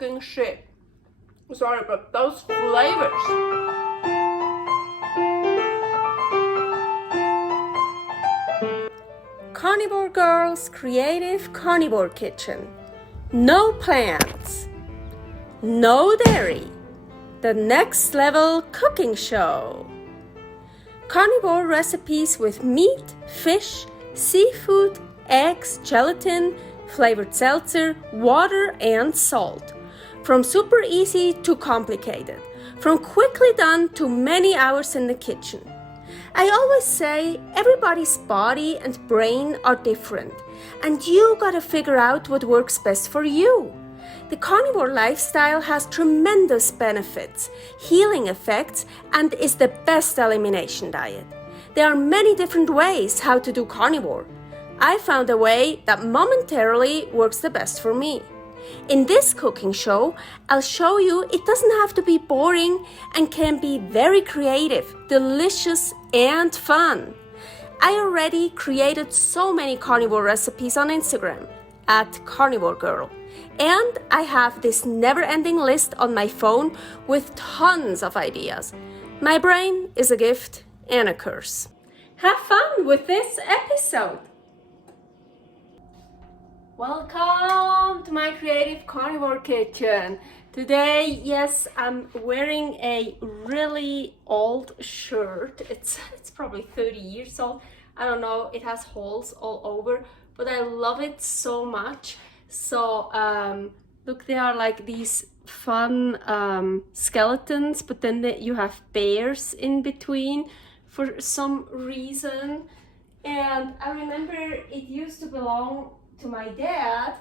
fucking shit. Sorry, but those flavors. Carnivore Girl's Creative Carnivore Kitchen. No plants, no dairy, the next level cooking show. Carnivore recipes with meat, fish, seafood, eggs, gelatin, flavored seltzer, water, and salt. From super easy to complicated, from quickly done to many hours in the kitchen. I always say everybody's body and brain are different, and you gotta figure out what works best for you. The carnivore lifestyle has tremendous benefits, healing effects, and is the best elimination diet. There are many different ways how to do carnivore. I found a way that momentarily works the best for me. In this cooking show, I'll show you it doesn't have to be boring and can be very creative, delicious, and fun. I already created so many carnivore recipes on Instagram at karnivorgirl, and I have this never-ending list on my phone with tons of ideas. My brain is a gift and a curse. Have fun with this episode. Welcome to my creative carnivore kitchen. Today, yes, I'm wearing a really old shirt. It's probably 30 years old. I don't know, it has holes all over, but I love it so much. So look, there are like these fun skeletons, but then you have bears in between for some reason. And I remember it used to belong to my dad,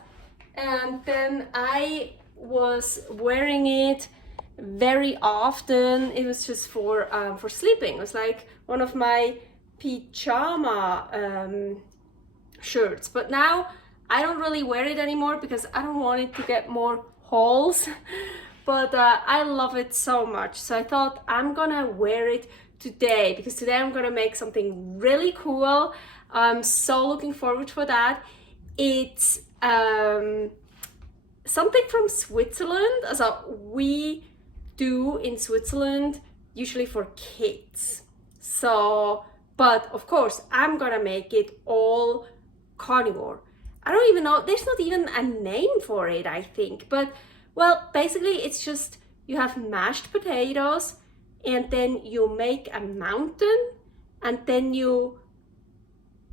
and then I was wearing it very often. It was just for sleeping. It was like one of my pajama shirts, but now I don't really wear it anymore because I don't want it to get more holes. But I love it so much, so I thought I'm gonna wear it today because today I'm gonna make something really cool. I'm so looking forward for that. It's something from Switzerland, as we do in Switzerland, usually for kids. So, but of course, I'm gonna make it all carnivore. I don't even know, there's not even a name for it, I think. But, well, basically it's just, you have mashed potatoes, and then you make a mountain, and then you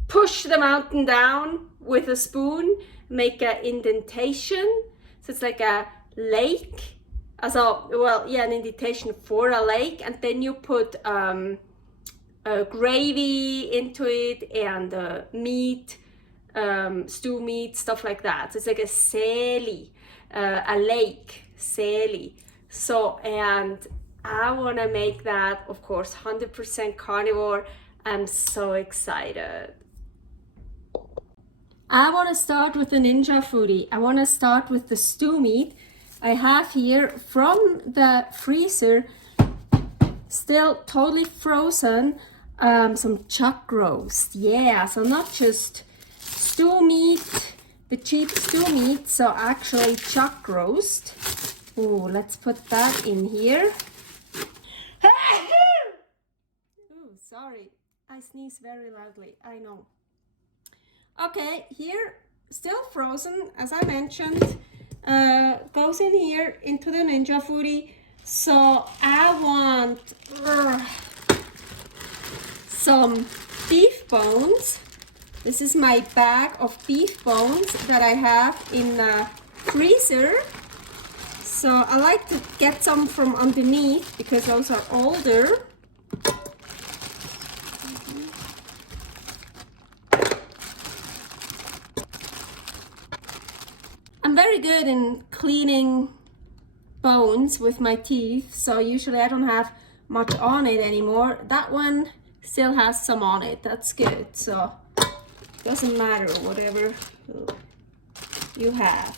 push the mountain down with a spoon, make an indentation. So it's like a lake. An indentation for a lake, and then you put gravy into it and meat, stew meat, stuff like that. So it's like a Seeli, a lake, Seeli. So, and I wanna make that, of course, 100% carnivore. I'm so excited. I want to start with the Ninja Foodi. I want to start with the stew meat. I have here from the freezer, still totally frozen, some chuck roast. Yeah, so not just stew meat, the cheap stew meat, so actually chuck roast. Oh, let's put that in here. Oh, sorry, I sneeze very loudly, I know. Okay, here, still frozen, as I mentioned, goes in here into the Ninja Foodi. So I want some beef bones. This is my bag of beef bones that I have in the freezer. So I like to get some from underneath because those are older. Very good in cleaning bones with my teeth, so usually I don't have much on it anymore. That one still has some on it, that's good, so doesn't matter whatever you have.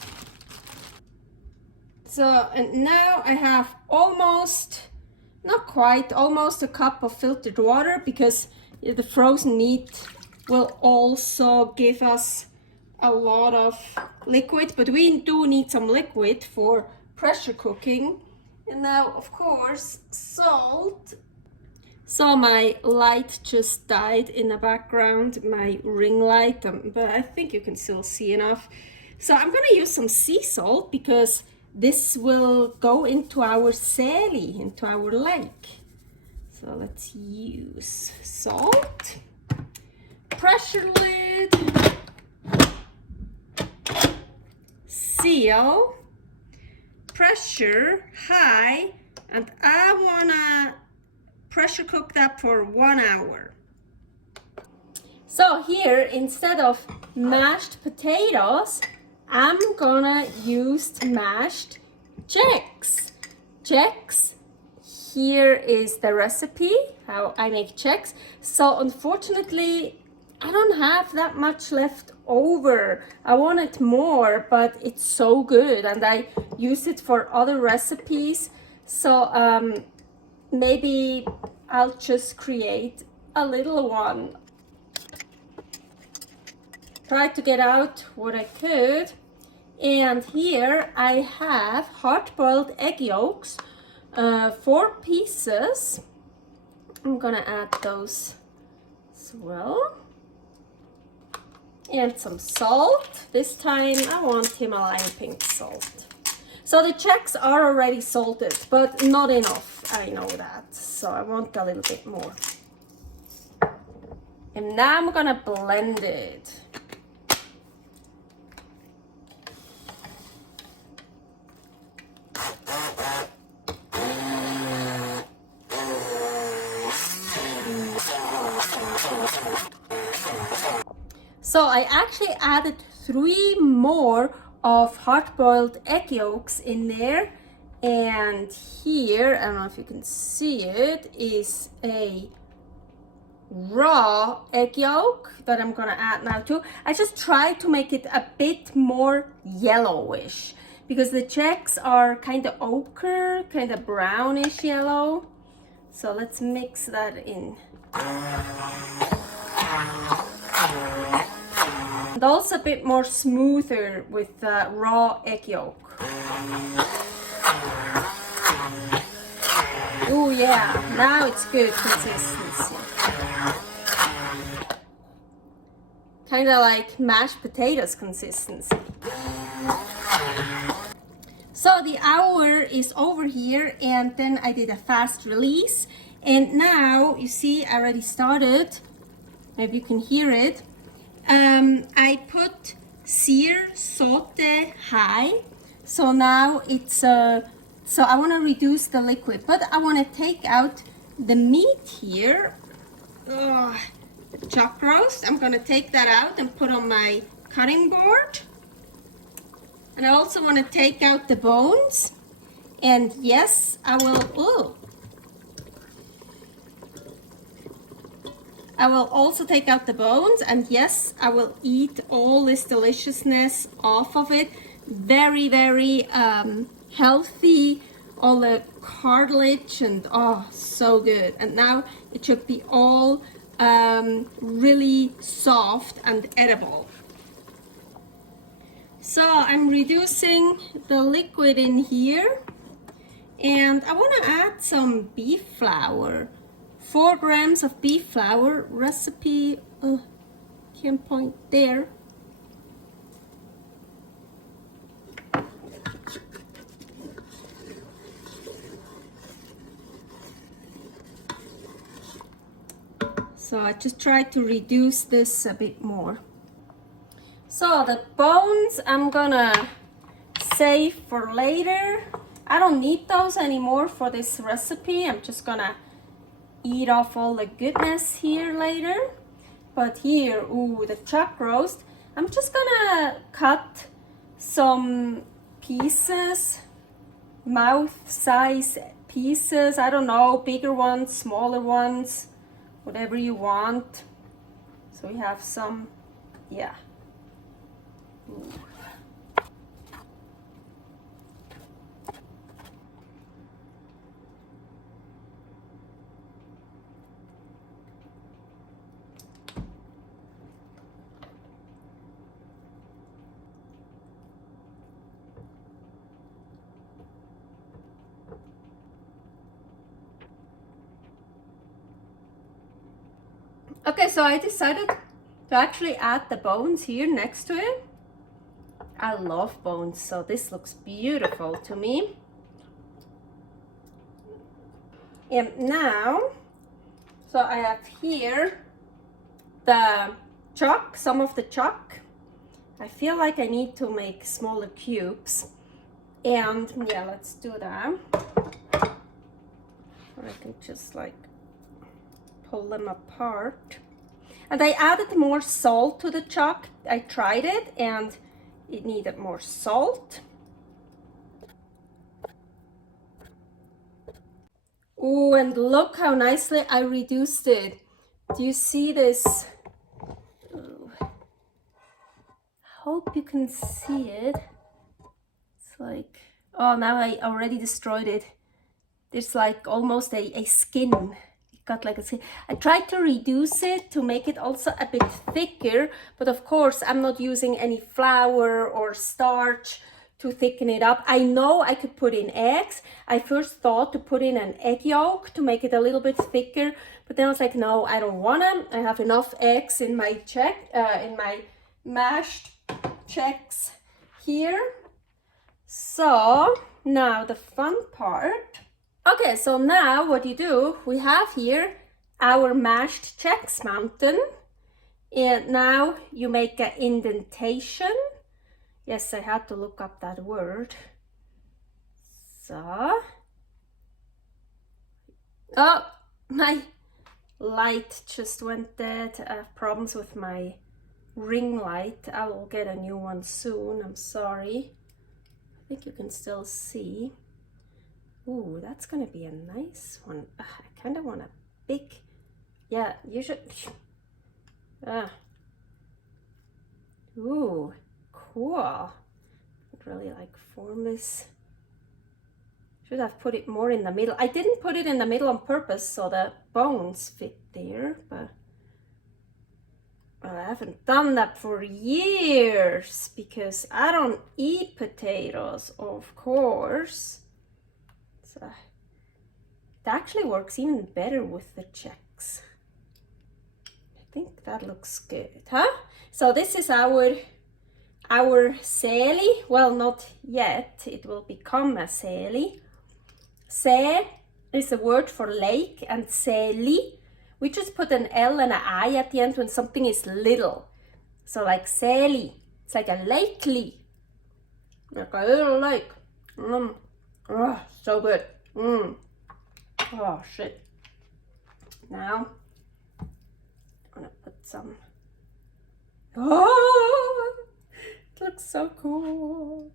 So, and now I have almost, not quite, almost a cup of filtered water because the frozen meat will also give us a lot of liquid, but we do need some liquid for pressure cooking. And now, of course, salt. So my light just died in the background, my ring light, but I think you can still see enough. So I'm gonna use some sea salt because this will go into our Seeli, into our lake. So let's use salt, pressure lid, seal, pressure high, and I wanna pressure cook that for 1 hour. So here, instead of mashed potatoes, I'm gonna use mashed JEggs. JEggs, here is the recipe, how I make JEggs. So unfortunately, I don't have that much left over. I wanted more, but it's so good and I use it for other recipes. So maybe I'll just create a little one. Try to get out what I could. And here I have hard-boiled egg yolks, 4 pieces. I'm gonna add those as well. And some salt. This time I want Himalayan pink salt. So the JEggs are already salted, but not enough, I know that. So I want a little bit more. And now I'm gonna blend it. So I actually added 3 more of hard-boiled egg yolks in there, and here, I don't know if you can see it, is a raw egg yolk that I'm gonna add now too. I just try to make it a bit more yellowish because the JEggs are kind of ochre, kind of brownish yellow. So let's mix that in. And also a bit more smoother with raw egg yolk. Oh yeah, now it's good consistency. Kind of like mashed potatoes consistency. So the hour is over here, and then I did a fast release. And now you see I already started. Maybe you can hear it. I put sear saute high. So now it's so I want to reduce the liquid, but I want to take out the meat here. The chuck roast. I'm going to take that out and put on my cutting board. And I also want to take out the bones. And yes, I will. I will also take out the bones, and yes, I will eat all this deliciousness off of it. Very, very healthy, all the cartilage, and oh, so good. And now it should be all really soft and edible. So I'm reducing the liquid in here, and I want to add some beef flour. 4 grams of beef flour, recipe, can't point there. So I just try to reduce this a bit more. So the bones I'm gonna save for later. I don't need those anymore for this recipe. I'm just gonna eat off all the goodness here later. But here, ooh, the chuck roast, I'm just gonna cut some pieces, mouth size pieces. I don't know, bigger ones, smaller ones, whatever you want. So we have some, yeah. Ooh. Okay, so I decided to actually add the bones here next to it. I love bones, so this looks beautiful to me. And now, so I have here the chuck, some of the chuck. I feel like I need to make smaller cubes. And yeah, let's do that. Or I can just like pull them apart. And I added more salt to the chuck. I tried it and it needed more salt. Oh, and look how nicely I reduced it. Do you see this? Ooh. I hope you can see it. It's like, oh, now I already destroyed it. There's like almost a skin. It got like a skin. I tried to reduce it to make it also a bit thicker, but of course I'm not using any flour or starch to thicken it up. I know I could put in eggs. I first thought to put in an egg yolk to make it a little bit thicker, but then I was like, no, I don't want them. I have enough eggs in my in my mashed Chex here. So now the fun part. Okay, so now what you do, we have here our mashed Chex mountain, and now you make an indentation. Yes, I had to look up that word. So, oh, my light just went dead. I have problems with my ring light. I will get a new one soon. I'm sorry. I think you can still see. Ooh, that's gonna be a nice one. I kind of want a big, yeah, you should. Ooh, cool. I'd really like form this. Should have put it more in the middle. I didn't put it in the middle on purpose so the bones fit there, but I haven't done that for years because I don't eat potatoes, of course. So it actually works even better with the Chex. I think that looks good, huh? So this is our Seeli. Well, not yet. It will become a Seeli. Se is a word for lake, and Seeli, we just put an L and an I at the end when something is little. So like Seeli, it's like a lakely, like a little lake. Oh, so good. Oh shit. Now I'm gonna put some. Oh, it looks so cool.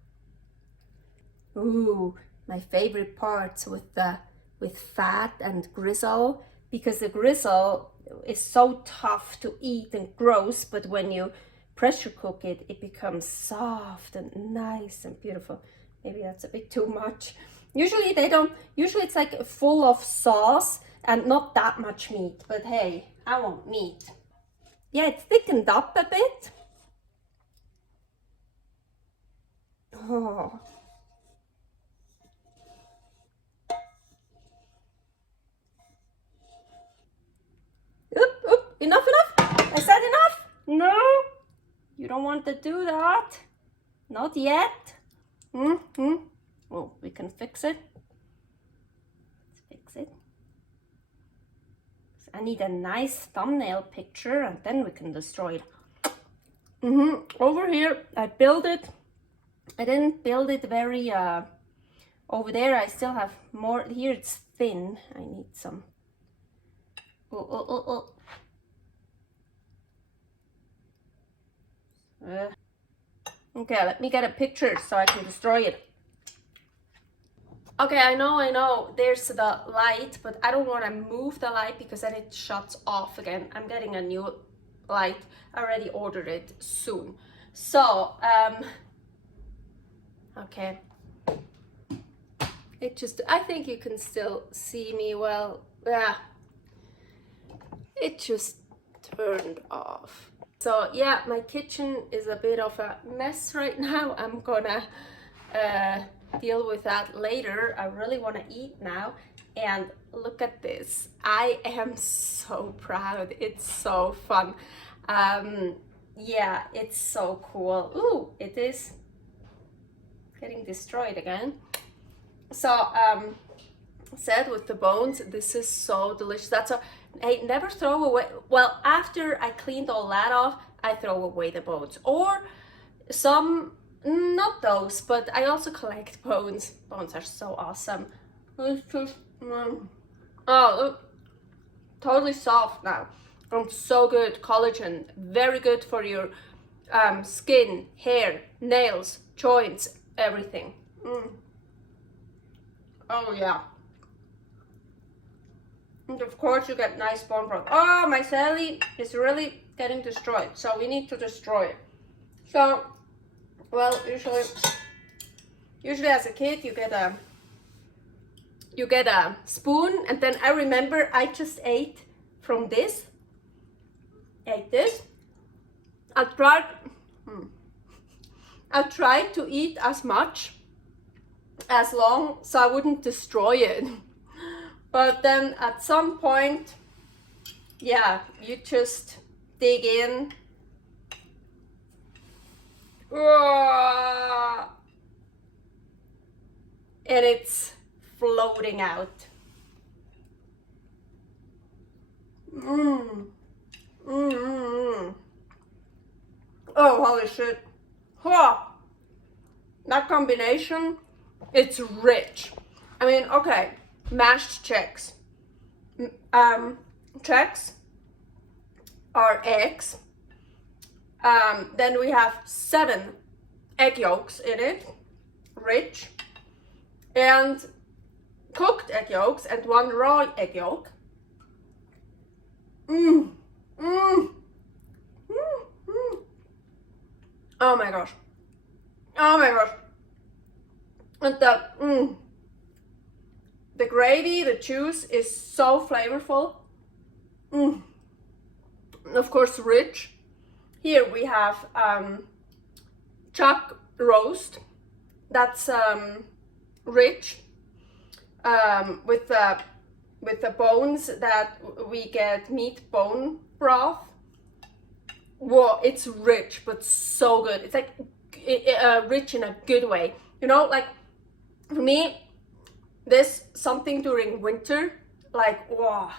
Ooh, my favorite parts with fat and gristle, because the gristle is so tough to eat and gross, but when you pressure cook it, it becomes soft and nice and beautiful. Maybe that's a bit too much. Usually it's like full of sauce and not that much meat, but hey, I want meat. Yeah, it's thickened up a bit. Oh. Oop, enough. I said enough. No, you don't want to do that. Not yet. Oh, we can fix it. Let's fix it. I need a nice thumbnail picture and then we can destroy it. Over here, I built it. I didn't build it very, over there I still have more. Here it's thin. I need some. Okay, let me get a picture so I can destroy it. Okay, I know, there's the light, but I don't want to move the light because then it shuts off again. I'm getting a new light. I already ordered it soon. So, okay. I think you can still see me well. Yeah. It just turned off. So yeah, my kitchen is a bit of a mess right now. I'm gonna deal with that later. I really want to eat now, and look at this. I am so so proud. It's so fun. Yeah, it's so cool. Ooh, it is getting destroyed again. So said with the bones, this is so delicious. That's a, I never throw away. Well, after I cleaned all that off, I throw away the bones, or some, not those, but I also collect bones. Bones are so awesome. It's just, oh, look, totally soft now. And so good, collagen, very good for your skin, hair, nails, joints, everything. Oh yeah. And of course you get nice bone broth. Oh, my Seeli is really getting destroyed, so we need to destroy it. So, well, usually as a kid you get a spoon, and then I remember I just ate from this. Ate this. I tried to eat as much as long so I wouldn't destroy it. But then at some point, yeah, you just dig in. And it's floating out. Oh, holy shit. That combination, it's rich. I mean, okay, mashed Chex. Chex are eggs. Then we have 7 egg yolks in it, rich, and cooked egg yolks and 1 raw egg yolk. Oh my gosh. Oh my gosh. And the gravy, the juice is so flavorful. Of course, rich. Here we have chuck roast. That's rich with the bones that we get meat bone broth. Whoa, it's rich but so good. It's like rich in a good way. You know, like for me, this something during winter, like wow.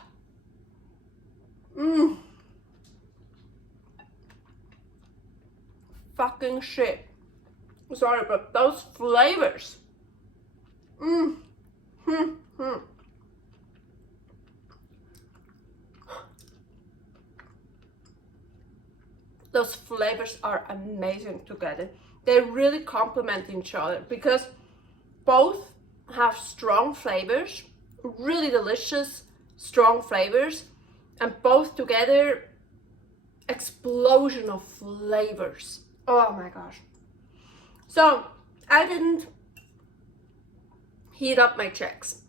Fucking shit. Sorry, but those flavors. Those flavors are amazing together. They really complement each other because both have strong flavors, really delicious, strong flavors, and both together, explosion of flavors. Oh my gosh. So I didn't heat up my Chex.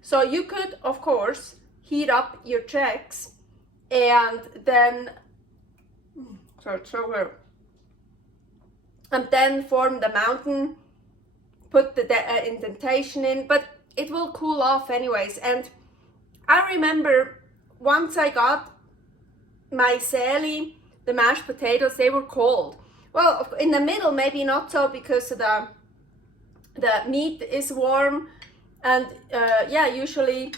So you could, of course, heat up your Chex and then, so it's so weird, and then form the mountain, put the indentation in, but it will cool off anyways. And I remember once I got my Seeli, the mashed potatoes, they were cold. Well, in the middle maybe not so, because the meat is warm, and yeah, usually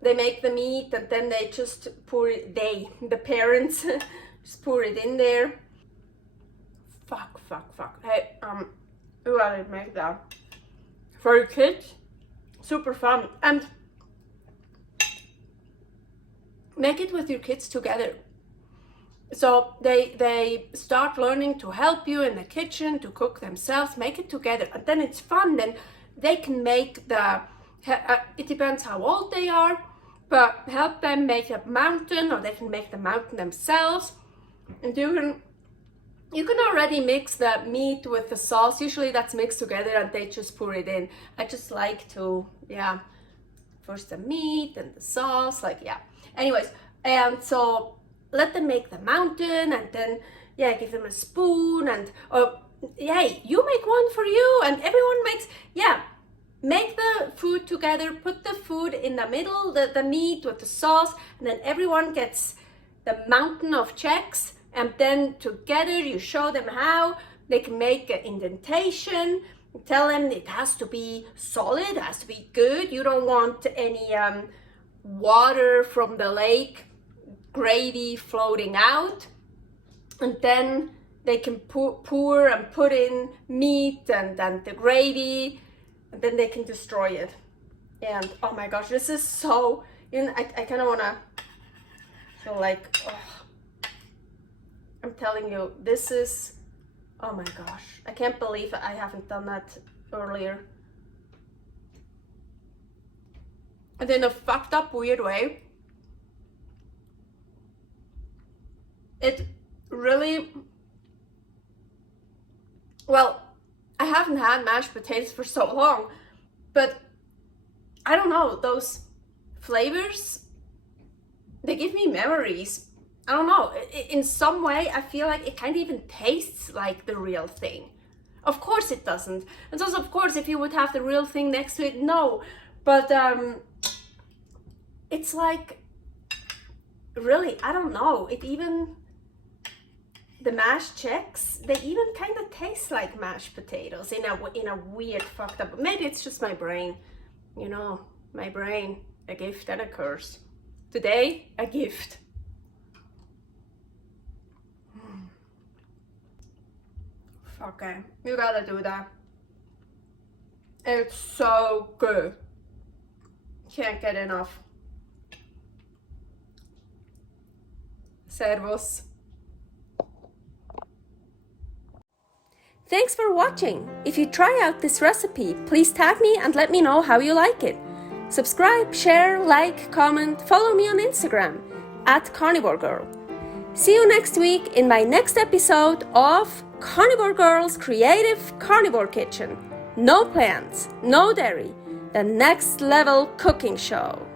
they make the meat and then they just pour it, the parents just pour it in there. Fuck. Hey, ooh, I didn't make that. For your kids, super fun. And make it with your kids together. So they start learning to help you in the kitchen, to cook themselves, make it together. And then it's fun. Then they can make it depends how old they are, but help them make a mountain, or they can make the mountain themselves. And you can already mix the meat with the sauce. Usually that's mixed together and they just pour it in. I just like to, yeah, first the meat and the sauce, like, yeah. Anyways, and so let them make the mountain, and then, yeah, give them a spoon, and, hey, you make one for you, and everyone makes, yeah. make the food together, put the food in the middle, the meat with the sauce, and then everyone gets the mountain of JEggs, and then together you show them how they can make an indentation. Tell them it has to be solid, it has to be good. You don't want any water from the lake, gravy floating out. And then they can pour and put in meat and the gravy, and then they can destroy it. And oh my gosh, this is so, I kind of want to feel like, oh, I'm telling you, this is, oh my gosh, I can't believe I haven't done that earlier. And in a fucked up weird way, it really, well, I haven't had mashed potatoes for so long, but I don't know, those flavors, they give me memories. I don't know, in some way I feel like it kind of even tastes like the real thing. Of course it doesn't. And so of course if you would have the real thing next to it, no. But it's like, really, I don't know, it even, the mashed JEggs, they even kind of taste like mashed potatoes in a weird fucked up, maybe it's just my brain, you know, my brain, a gift and a curse. Today, a gift. Okay, you gotta do that. It's so good. Can't get enough. Servus. Thanks for watching. If you try out this recipe, please tag me and let me know how you like it. Subscribe, share, like, comment, follow me on Instagram @karnivorgirl. See you next week in my next episode of Carnivore Girl's Creative Carnivore Kitchen. No plants, no dairy, the next level cooking show.